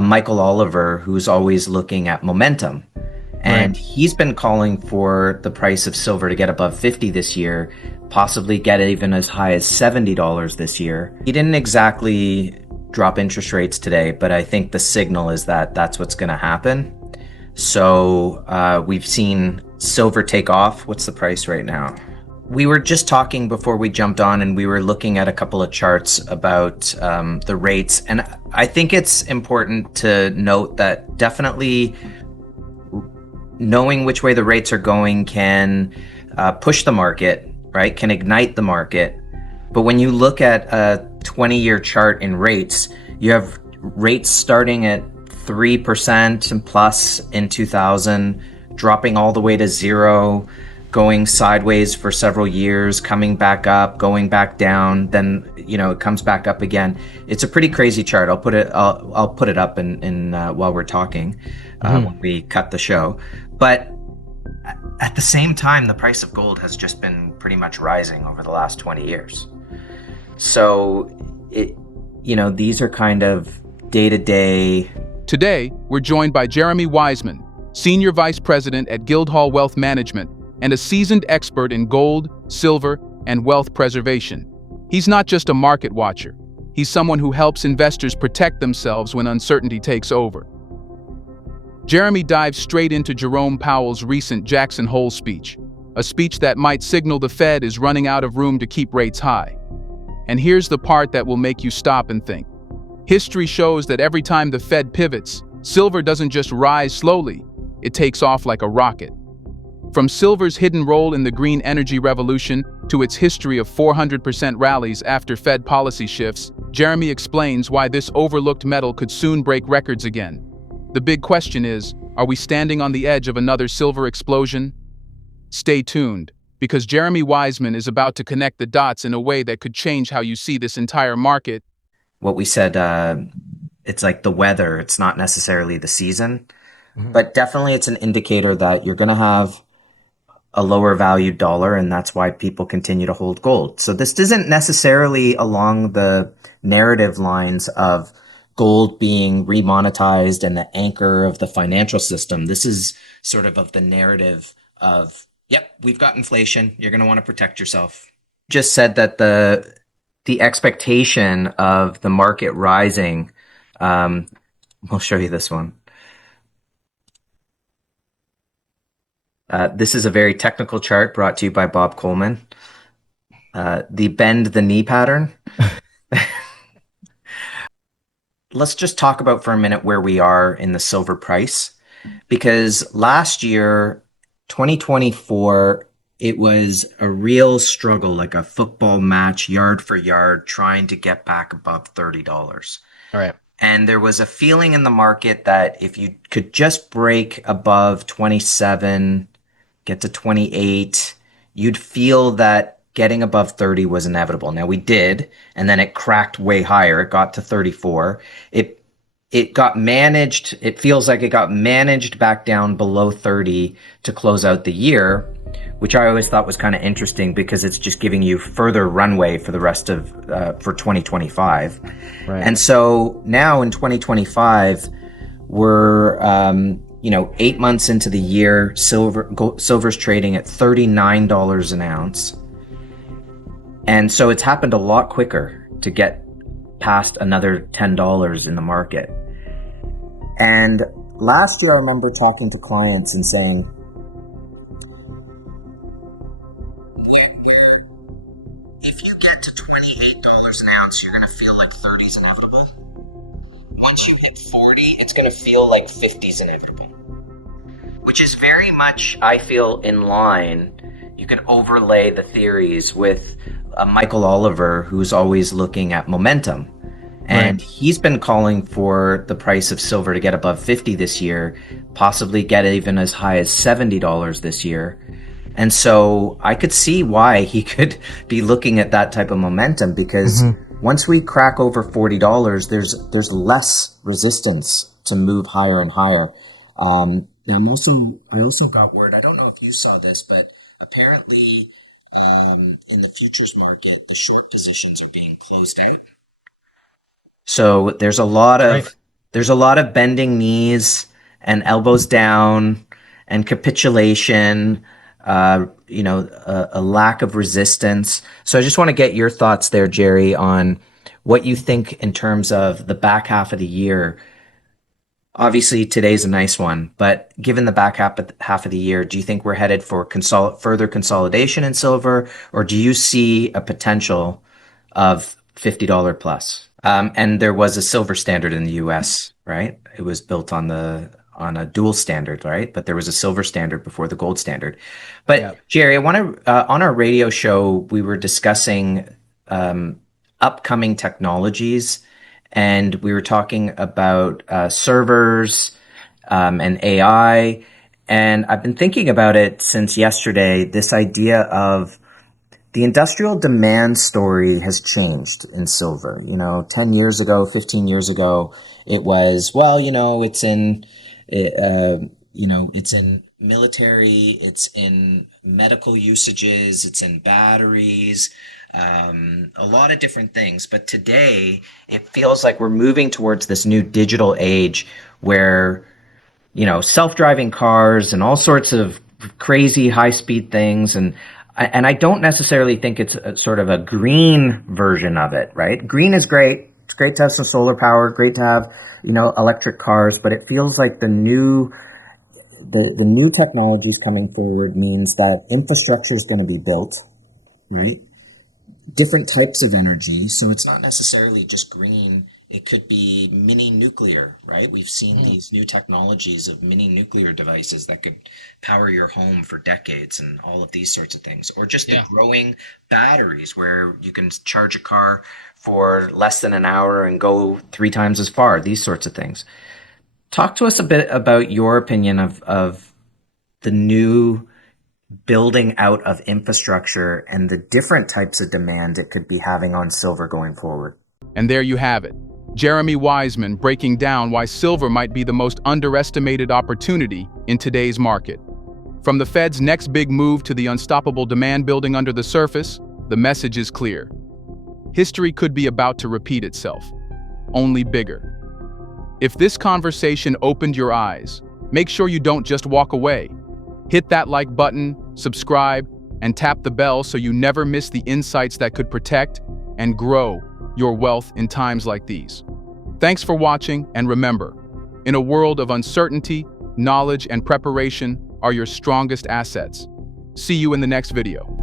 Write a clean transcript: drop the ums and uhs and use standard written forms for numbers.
Michael Oliver, who's always looking at momentum. Right. And he's been calling for the price of silver to get above 50 this year, possibly get even as high as $70 this year. He didn't exactly drop interest rates today, but I think the signal is that that's what's going to happen. So we've seen silver take off. What's the price right now? We were just talking before we jumped on, and we were looking at a couple of charts about the rates. And I think it's important to note that definitely knowing which way the rates are going can push the market, right? Can ignite the market. But when you look at a 20-year chart in rates, you have rates starting at 3% and plus in 2000, dropping all the way to zero, going sideways for several years, coming back up, going back down, then it comes back up again. It's a pretty crazy chart. I'll put it up in while we're talking when we cut the show. But at the same time, the price of gold has just been pretty much rising over the last 20 years. So these are kind of day to day. Today, we're joined by Jeremy Wiseman, Senior Vice President at Guildhall Wealth Management and a seasoned expert in gold, silver, and wealth preservation. He's not just a market watcher. He's someone who helps investors protect themselves when uncertainty takes over. Jeremy dives straight into Jerome Powell's recent Jackson Hole speech, a speech that might signal the Fed is running out of room to keep rates high. And here's the part that will make you stop and think. History shows that every time the Fed pivots, silver doesn't just rise slowly, it takes off like a rocket. From silver's hidden role in the green energy revolution to its history of 400% rallies after Fed policy shifts, Jeremy explains why this overlooked metal could soon break records again. The big question is, are we standing on the edge of another silver explosion? Stay tuned, because Jeremy Wiseman is about to connect the dots in a way that could change how you see this entire market. What we said, it's like the weather. It's not necessarily the season, but definitely it's an indicator that you're going to have a lower valued dollar, and that's why people continue to hold gold. So this isn't necessarily along the narrative lines of gold being remonetized and the anchor of the financial system. This is sort of the narrative of, yep, we've got inflation. You're going to want to protect yourself. Just said that the expectation of the market rising, I'll show you this one. This is a very technical chart brought to you by Bob Coleman. The bend the knee pattern. Let's just talk about for a minute where we are in the silver price, because last year, 2024, it was a real struggle, like a football match, yard for yard, trying to get back above $30. All right. And there was a feeling in the market that if you could just break above 27, get to 28, you'd feel that getting above 30 was inevitable. Now we did, and then it cracked way higher. It got to 34. It got managed. It feels like it got managed back down below 30 to close out the year, which I always thought was kind of interesting because it's just giving you further runway for the rest of for 2025. Right. And so now in 2025, we're 8 months into the year. Silver's trading at $39 an ounce. And so it's happened a lot quicker to get past another $10 in the market. And last year, I remember talking to clients and saying, if you get to $28 an ounce, you're going to feel like 30 is inevitable. Once you hit 40, it's going to feel like 50 is inevitable. Which is very much, I feel, in line. You can overlay the theories with Michael Oliver, who's always looking at momentum. And he's been calling for the price of silver to get above 50 this year, possibly get even as high as $70 this year. And so I could see why he could be looking at that type of momentum, because once we crack over $40, there's less resistance to move higher and higher. Now I also got word, I don't know if you saw this, but apparently in the futures market, the short positions are being closed out. So there's a lot of There's a lot of bending knees and elbows down and capitulation, a lack of resistance. So I just want to get your thoughts there, Jerry, on what you think in terms of the back half of the year. Obviously, today's a nice one, but given the back half of the year, do you think we're headed for further consolidation in silver, or do you see a potential of $50 plus? And there was a silver standard in the U.S., right? It was built on a dual standard, right? But there was a silver standard before the gold standard. But Yeah. Jerry, I want to on our radio show we were discussing upcoming technologies, and we were talking about servers and AI. And I've been thinking about it since yesterday. This idea of the industrial demand story has changed in silver. 10 years ago, 15 years ago, it was, well, it's in military, it's in medical usages, it's in batteries, a lot of different things. But today, it feels like we're moving towards this new digital age where self-driving cars and all sorts of crazy high-speed things, and I don't necessarily think it's sort of a green version of it, right? Green is great. It's great to have some solar power, great to have, electric cars, but it feels like the new technologies coming forward means that infrastructure is going to be built, right? Different types of energy. So it's not necessarily just green. It could be mini nuclear, right? We've seen these new technologies of mini nuclear devices that could power your home for decades and all of these sorts of things. Or just the growing batteries where you can charge a car for less than an hour and go 3 times as far, these sorts of things. Talk to us a bit about your opinion of the new building out of infrastructure and the different types of demand it could be having on silver going forward. And there you have it. Jeremy Wiseman breaking down why silver might be the most underestimated opportunity in today's market. From the Fed's next big move to the unstoppable demand building under the surface, the message is clear. History could be about to repeat itself, only bigger. If this conversation opened your eyes, make sure you don't just walk away. Hit that like button, subscribe, and tap the bell so you never miss the insights that could protect and grow your wealth in times like these. Thanks for watching, and remember, in a world of uncertainty, knowledge and preparation are your strongest assets. See you in the next video.